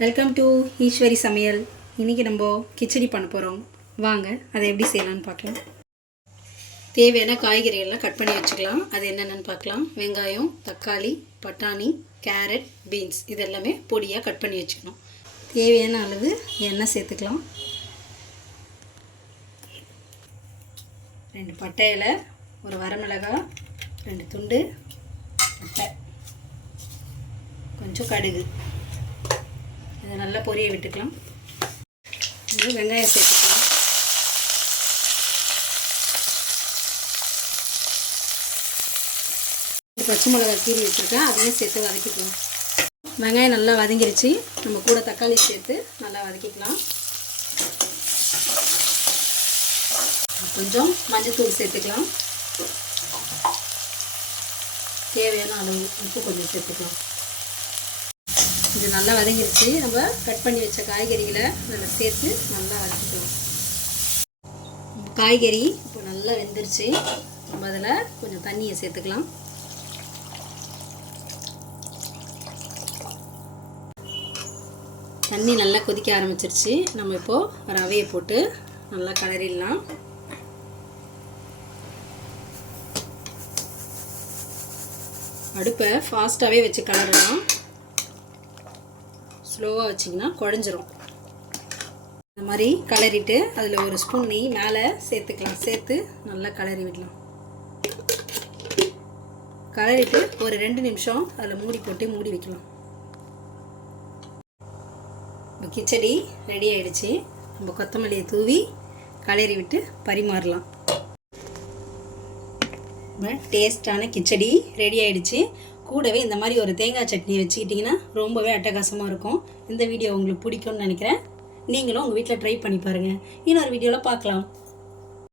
Welcome to Eswari சமையல். இன்றைக்கி நம்ம கிச்சடி பண்ண போகிறோம். வாங்க அதை எப்படி செய்யலான்னு பார்க்கலாம். தேவையான காய்கறிகள்லாம் கட் பண்ணி வச்சுக்கலாம். அது என்னென்னு பார்க்கலாம். வெங்காயம், தக்காளி, பட்டாணி, கேரட், பீன்ஸ் இதெல்லாமே பொடியாக கட் பண்ணி வச்சுக்கணும். தேவையான அளவு எண்ணெய் சேர்த்துக்கலாம். 2 பட்டை இலை, ஒரு வரமிளகாய், 2 துண்டு பட்டை, கொஞ்சம் கடுகு. இதை நல்லா பொரிய விட்டுக்கலாம். வெங்காயம் சேர்த்துக்கலாம். பச்சை மிளகாய் கீறி வச்சுருக்கேன், அதையும் சேர்த்து வதக்கிக்கலாம். வெங்காயம் நல்லா வதங்கிருச்சு. நம்ம கூட தக்காளி சேர்த்து நல்லா வதக்கிக்கலாம். கொஞ்சம் மஞ்சள்தூள் சேர்த்துக்கலாம். தேவையான அளவு உப்பு கொஞ்சம் சேர்த்துக்கலாம். இது நல்லா வதங்கிருச்சு. நம்ம கட் பண்ணி வச்ச காய்கறிகளை அதில் சேர்த்து நல்லா வதக்கிக்கலாம். காய்கறி இப்போ நல்லா வெந்துருச்சு. நம்ம அதில் கொஞ்சம் தண்ணியை சேர்த்துக்கலாம். தண்ணி நல்லா கொதிக்க ஆரம்பிச்சிருச்சு. நம்ம இப்போது ரவையை போட்டு நல்லா கிளறிடலாம். அடுப்பை ஃபாஸ்ட்டாகவே வச்சு கிளறலாம். ஸ்லோவாக வச்சிங்கன்னா குழஞ்சிரும். இந்த மாதிரி கிளறிட்டு அதில் ஒரு ஸ்பூன் நெய் மேலே சேர்த்துக்கலாம். சேர்த்து நல்லா கிளறி விடலாம். கிளறிட்டு ஒரு 2 நிமிஷம் அதில் மூடி போட்டு மூடி வைக்கலாம். இப்போ கிச்சடி ரெடி ஆகிடுச்சு. நம்ம கொத்தமல்லியை தூவி கிளறி விட்டு பரிமாறலாம். டேஸ்டான கிச்சடி ரெடி ஆகிடுச்சு. கூடவே இந்த மாதிரி ஒரு தேங்காய் சட்னி வச்சுக்கிட்டிங்கன்னா ரொம்பவே அட்டகாசமாக இருக்கும். இந்த வீடியோ உங்களுக்கு பிடிக்கும்னு நினைக்கிறேன். நீங்களும் உங்கள் வீட்டில் ட்ரை பண்ணி பாருங்கள். இன்னொரு வீடியோவில் பார்க்கலாம்.